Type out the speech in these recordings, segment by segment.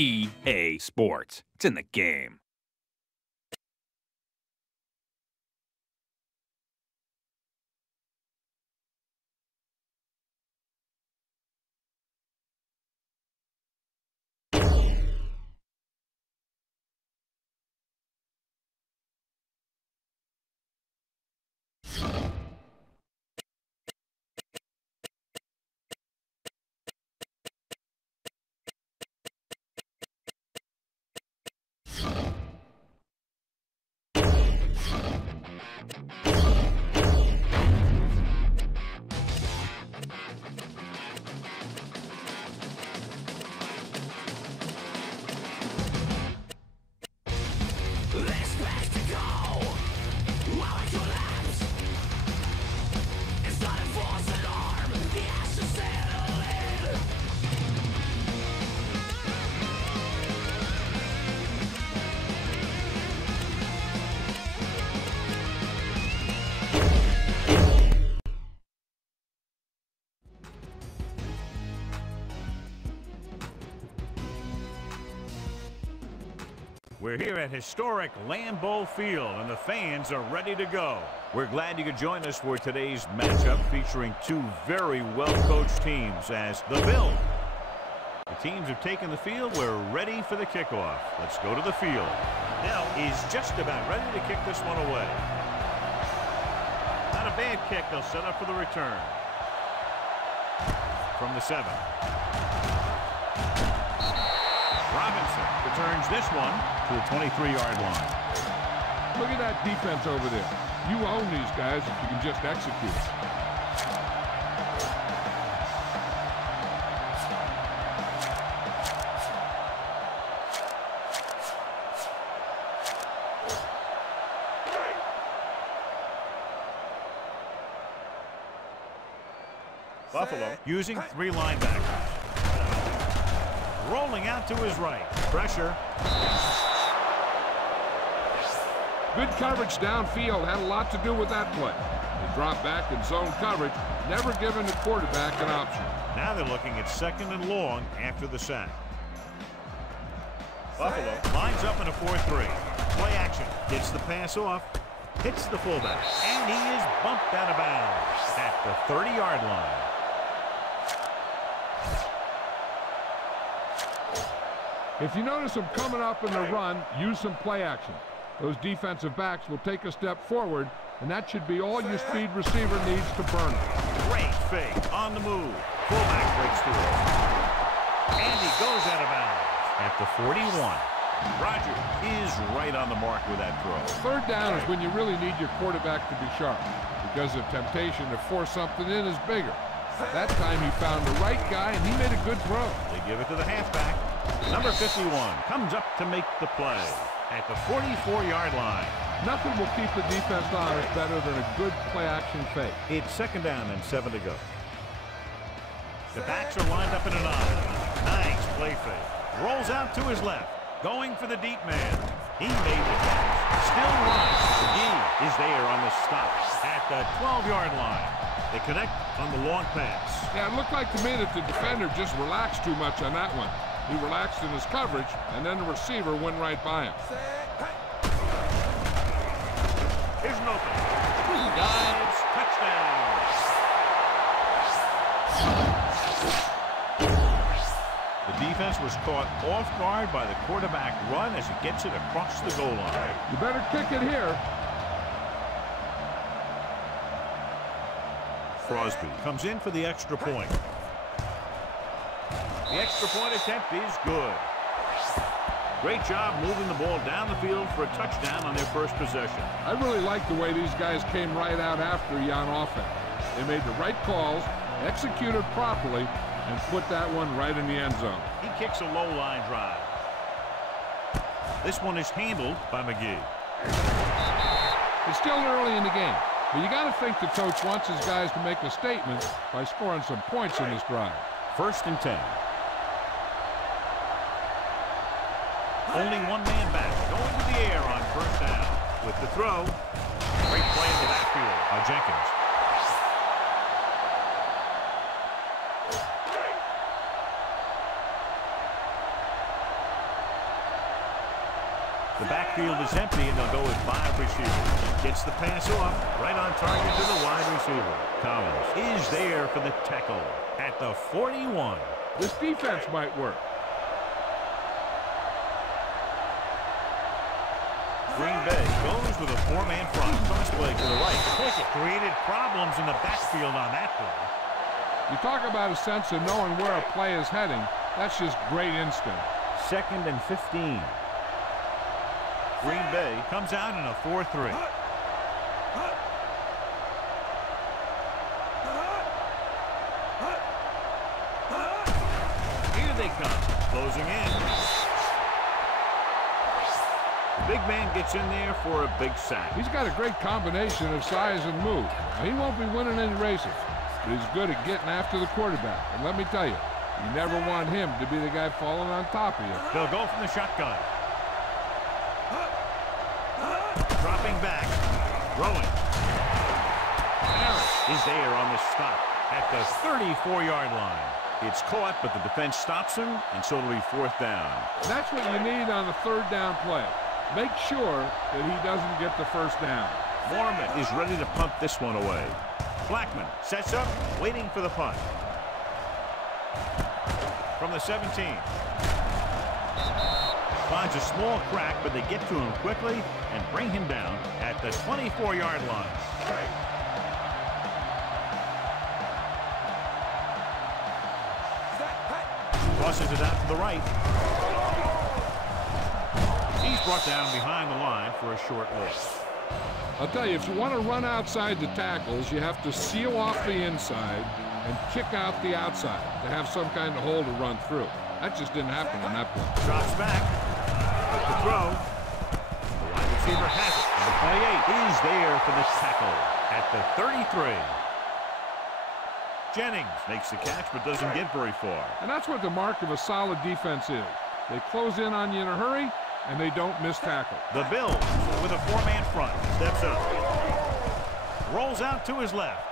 EA Sports. It's in the game. We're here at historic Lambeau Field, and the fans are ready to go. We're glad you could join us for today's matchup featuring two very well-coached teams as the Bills. The teams have taken the field. We're ready for the kickoff. Let's go to the field. Now he's just about ready to kick this one away. Not a bad kick. They'll set up for the return. From the 7. Robinson returns this one to the 23-yard line. Look at that defense over there. You own these guys if you can just execute. Buffalo using 3 linebackers. Rolling out to his right. Pressure. Good coverage downfield had a lot to do with that play. They drop back in zone coverage, never giving the quarterback an option. Now they're looking at 2nd and long after the sack. Buffalo lines up in a 4-3. Play action. Gets the pass off. Hits the fullback. And he is bumped out of bounds at the 30-yard line. If you notice them coming up in the run, use some play action. Those defensive backs will take a step forward, and that should be all your speed receiver needs to burn it. Great fake on the move. Fullback breaks through. And he goes out of bounds at the 41. Rodgers is right on the mark with that throw. 3rd down is when you really need your quarterback to be sharp, because the temptation to force something in is bigger. That time he found the right guy, and he made a good throw. They give it to the halfback. Number 51 comes up to make the play at the 44-yard line. Nothing will keep the defense honest better than a good play-action fake. It's 2nd down and 7 to go. The backs are lined up in an eye. Nice play fake. Rolls out to his left. Going for the deep man. He made the catch. Still runs. He is there on the stop at the 12-yard line. They connect on the long pass. Yeah, it looked like to me that the defender just relaxed too much on that one. He relaxed in his coverage, and then the receiver went right by him. Here's an open. Dives, touchdown. The defense was caught off guard by the quarterback run as he gets it across the goal line. You better kick it here. Crosby comes in for the extra point. The extra point attempt is good. Great job moving the ball down the field for a touchdown on their first possession. I really like the way these guys came right out after you on offense. They made the right calls, executed properly, and put that one right in the end zone. He kicks a low line drive. This one is handled by McGee. It's still early in the game, but you got to think the coach wants his guys to make a statement by scoring some points in this drive. 1st and 10. Only one man back, going to the air on 1st down. With the throw, great play in the backfield by Jenkins. backfield is empty, and they'll go with 5 receivers. Gets the pass off, right on target to the wide receiver. Collins is there for the tackle at the 41. This defense might work. Green Bay goes with a 4-man front. Toss play to the right. Pickett created problems in the backfield on that play. You talk about a sense of knowing where a play is heading. That's just great instinct. 2nd and 15. Green Bay comes out in a 4-3. Here they come, closing in. The big man gets in there for a big sack. He's got a great combination of size and move. Now, he won't be winning any races, but he's good at getting after the quarterback. And let me tell you, you never want him to be the guy falling on top of you. They'll go from the shotgun. Dropping back, throwing. Harris is there on the stop at the 34-yard line. It's caught, but the defense stops him, and so it'll be 4th down. That's what you need on the 3rd down play. Make sure that he doesn't get the 1st down. Mormon is ready to punt this one away. Blackman sets up, waiting for the punt. From the 17. Finds a small crack, but they get to him quickly and bring him down at the 24-yard line. Tosses it out to the right. He's brought down behind the line for a short loss. I'll tell you, if you want to run outside the tackles, you have to seal off the inside and kick out the outside to have some kind of hole to run through. That just didn't happen on that play. Drops back. With the throw. The wide receiver has it. And the 28 is there for the tackle at the 33. Jennings makes the catch but doesn't get very far. And that's what the mark of a solid defense is. They close in on you in a hurry, and they don't miss tackle. The Bills with a 4-man front. Steps up. Rolls out to his left.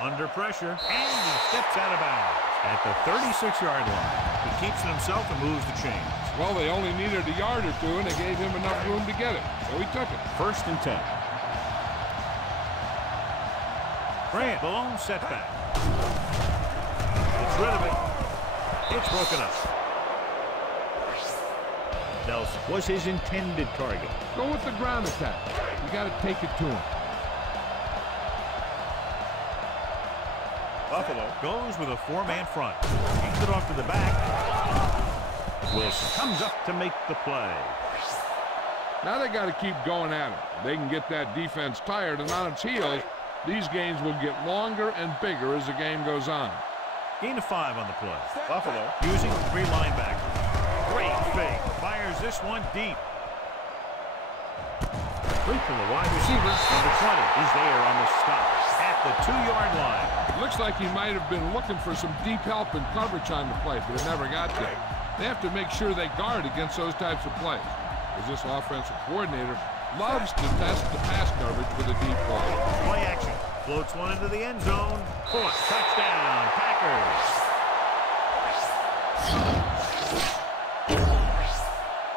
Under pressure, and he steps out of bounds at the 36-yard line. He keeps it himself and moves the chains. Well, they only needed a yard or two, and they gave him enough room to get it, so he took it. 1st and 10. Grant, the lone setback. Gets rid of it. It's broken up. Nelson was his intended target. Go with the ground attack. You got to take it to him. Buffalo goes with a 4-man front. Hands it off to the back. Wilson comes up to make the play. Now they got to keep going at it. They can get that defense tired and on its heels. These games will get longer and bigger as the game goes on. Gain of 5 on the play. Buffalo using 3 linebackers. Great fake. Fires this one deep. Complete from the wide receiver. Number 20 is there on the stop at the 2-yard line. It looks like he might have been looking for some deep help and coverage on the play, but it never got there. They have to make sure they guard against those types of plays, because this offensive coordinator loves to test the pass coverage with a deep ball. Play action. Floats one into the end zone. Caught. Touchdown. Packers.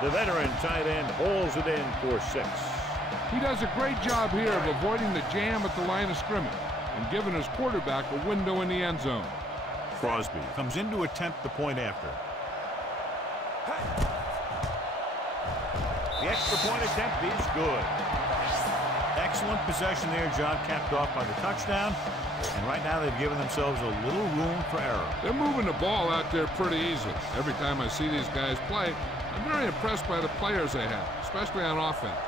The veteran tight end hauls it in for 6. He does a great job here of avoiding the jam at the line of scrimmage and giving his quarterback a window in the end zone. Crosby comes in to attempt the point after. The extra point attempt is good. Excellent possession there, John, capped off by the touchdown. And right now they've given themselves a little room for error. They're moving the ball out there pretty easily. Every time I see these guys play, I'm very impressed by the players they have, especially on offense.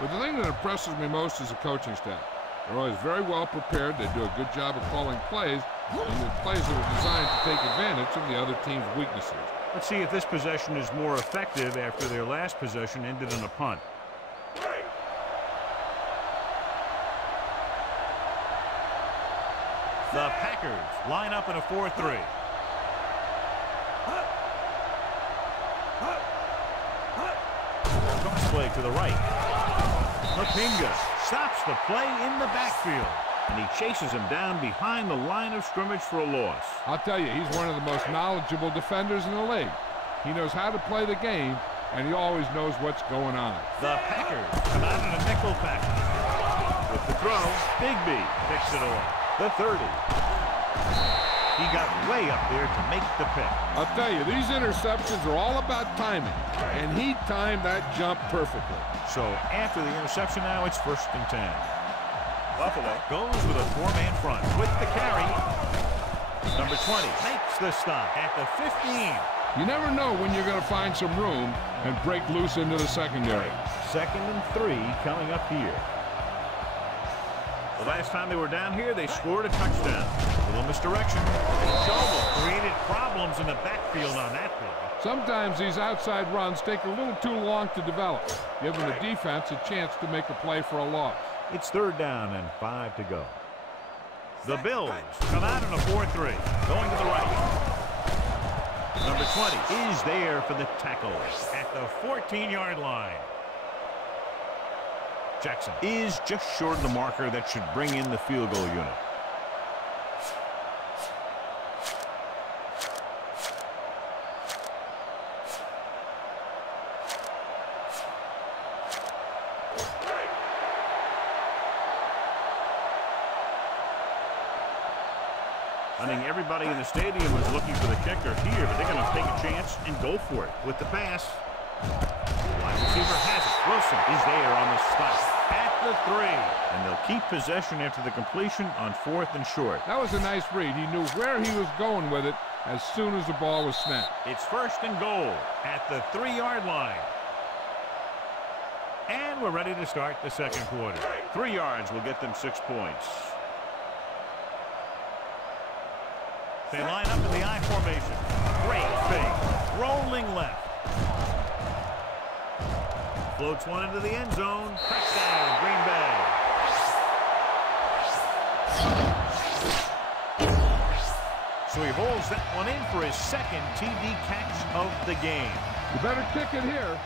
But the thing that impresses me most is the coaching staff. They're always very well prepared. They do a good job of calling plays, and the plays that are designed to take advantage of the other team's weaknesses. Let's see if this possession is more effective after their last possession ended in a punt. The Packers line up in a 4-3. Cross play to the right. Rapinga stops the play in the backfield, and he chases him down behind the line of scrimmage for a loss. I'll tell you, he's one of the most knowledgeable defenders in the league. He knows how to play the game, and he always knows what's going on. The Packers come out in a nickel package. With the throw, Bigby picks it away. The 30. He got way up there to make the pick. I'll tell you, these interceptions are all about timing, and he timed that jump perfectly. So after the interception now, it's 1st and 10. Buffalo goes with a 4-man front with the carry. Number 20 makes the stop at the 15. You never know when you're going to find some room and break loose into the secondary. 2nd and 3 coming up here. The last time they were down here, they scored a touchdown. A little misdirection. Schobel created problems in the backfield on that play. Sometimes these outside runs take a little too long to develop, giving the defense a chance to make a play for a loss. It's 3rd down and 5 to go. The Bills come out in a 4-3, going to the right. Number 20 is there for the tackle at the 14-yard line. Jackson is just short of the marker that should bring in the field goal unit. I think everybody in the stadium was looking for the kicker here, but they're going to take a chance and go for it with the pass. Wide receiver has it. Wilson is there on the stop at the 3. And they'll keep possession after the completion on 4th and short. That was a nice read. He knew where he was going with it as soon as the ball was snapped. It's 1st and goal at the 3-yard line. And we're ready to start the 2nd quarter. 3 yards will get them 6 points. They line up in the I formation. Great fake. Rolling left. Floats one into the end zone. Touchdown, Green Bay. So he holds that one in for his 2nd TD catch of the game. You better kick it here.